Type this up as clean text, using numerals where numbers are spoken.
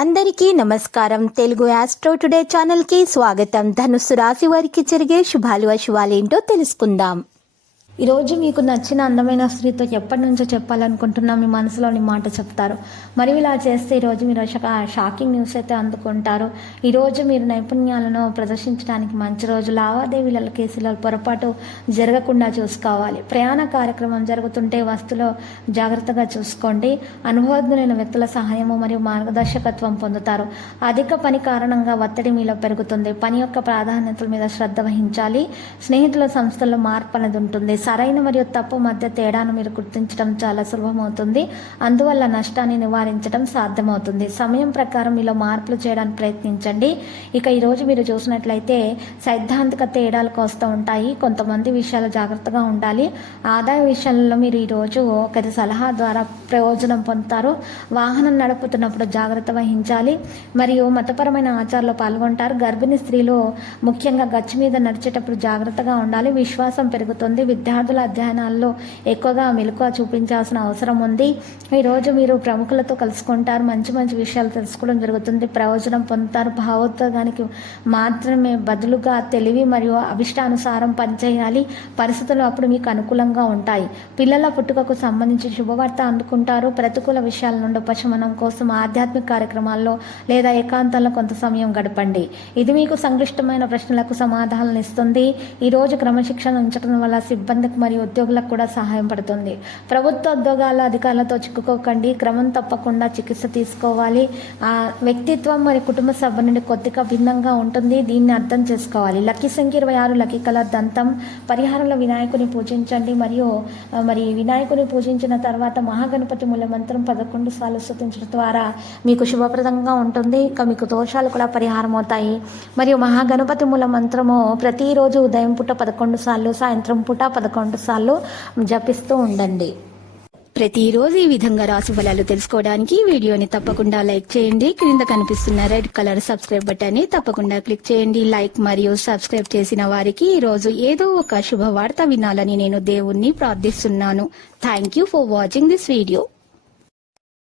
అందరికీ నమస్కారం. Telugu astro today ఛానల్కి స్వాగతం. ధనుస్సు రాశి వారికి జరిగే శుభాలు అశుభాలేంటో తెలుసుకుందాం. ఈరోజు మీకు నచ్చిన అందమైన స్త్రీతో ఎప్పటి నుంచో చెప్పాలనుకుంటున్నా మీ మనసులోని మాట చెప్తారు. మరి ఇలా చేస్తే ఈరోజు మీరు షాకింగ్ న్యూస్ అయితే అందుకుంటారు. ఈరోజు మీరు నైపుణ్యాలను ప్రదర్శించడానికి మంచి రోజు. లావాదేవీల కేసుల పొరపాటు జరగకుండా చూసుకోవాలి. ప్రయాణ కార్యక్రమం జరుగుతుంటే వస్తువులో జాగ్రత్తగా చూసుకోండి. అనుభవజ్ఞులైన వ్యక్తుల సహాయము మరియు మార్గదర్శకత్వం పొందుతారు. అధిక పని కారణంగా ఒత్తిడి మీలో పెరుగుతుంది. పని యొక్క ప్రాధాన్యతల మీద శ్రద్ధ వహించాలి. స్నేహితుల సంస్థల్లో మార్పు అనేది ఉంటుంది. సరైన మరియు తప్పు మధ్య తేడాను మీరు గుర్తించడం చాలా సులభమవుతుంది. అందువల్ల నష్టాన్ని నివారించడం సాధ్యమవుతుంది. సమయం ప్రకారం మీలో మార్పులు చేయడానికి ప్రయత్నించండి. ఇక ఈరోజు మీరు చూసినట్లయితే సైద్ధాంతిక తేడాలకు వస్తూ ఉంటాయి. కొంతమంది విషయాలు జాగ్రత్తగా ఉండాలి. ఆదాయ విషయంలో మీరు ఈరోజు ఒకరి సలహా ద్వారా ప్రయోజనం పొందుతారు. వాహనం నడుపుతున్నప్పుడు జాగ్రత్త వహించాలి. మరియు మతపరమైన ఆచారాల్లో పాల్గొంటారు. గర్భిణీ స్త్రీలు ముఖ్యంగా గచ్చు మీద నడిచేటప్పుడు జాగ్రత్తగా ఉండాలి. విశ్వాసం పెరుగుతుంది. విద్యార్థుల అధ్యయనాల్లో ఎక్కువగా మెలకువ చూపించాల్సిన అవసరం ఉంది. ఈరోజు మీరు ప్రముఖులతో కలుసుకుంటారు. మంచి మంచి విషయాలు తెలుసుకోవడం జరుగుతుంది. ప్రయోజనం పొందుతారు. భావోద్వేగానికి మాత్రమే బదులుగా తెలివి మరియు అభిష్టానుసారం పనిచేయాలి. పరిస్థితులు అప్పుడు మీకు అనుకూలంగా ఉంటాయి. పిల్లల పుట్టుకకు సంబంధించి శుభవార్త అందుకుంటారు. ప్రతికూల విషయాల నుండి ఉపశమనం కోసం ఆధ్యాత్మిక కార్యక్రమాల్లో లేదా ఏకాంతంలో కొంత సమయం గడపండి. ఇది మీకు సంక్లిష్టమైన ప్రశ్నలకు సమాధానాలను ఇస్తుంది. ఈరోజు క్రమశిక్షణ ఉంచడం వల్ల సిబ్బందికి మరియు ఉద్యోగులకు కూడా సహాయం పడుతుంది. ప్రభుత్వ ఉద్యోగాల అధికారులతో చిక్కుకోకండి. క్రమం తప్పకుండా చికిత్స తీసుకోవాలి. వ్యక్తిత్వం మరియు కుటుంబ సభ్యుల నుండి కొద్దిగా భిన్నంగా ఉంటుంది. దీన్ని అర్థం చేసుకోవాలి. లక్కీ సంఖ్య 26, లక్కీ కలర్ దంతం. పరిహారంలో వినాయకుని పూజించండి. మరి వినాయకుని పూజించిన తర్వాత మహాగణపతి మూల మంత్రం 11 సార్లు స్తుతించడం ద్వారా మీకు శుభప్రదంగా ఉంటుంది. ఇక మీకు దోషాలు కూడా పరిహారం అవుతాయి. మరియు మహాగణపతి మూల మంత్రము ప్రతిరోజు ఉదయం పూట 11 సార్లు, సాయంత్రం పూట 11 సార్లు జపిస్తూ ఉండండి. ప్రతిరోజు ఈ విధంగా రాశి ఫలాలు తెలుసుకోవడానికి వీడియోని తప్పకుండా లైక్ చేయండి. క్రింద కనిపిస్తున్న రెడ్ కలర్ సబ్స్క్రైబ్ బటన్ ని తప్పకుండా క్లిక్ చేయండి. లైక్ మరియు సబ్స్క్రైబ్ చేసిన వారికి ఈ రోజు ఏదో ఒక శుభవార్త వినాలని నేను దేవుణ్ణి ప్రార్థిస్తున్నాను. Thank you for watching this video.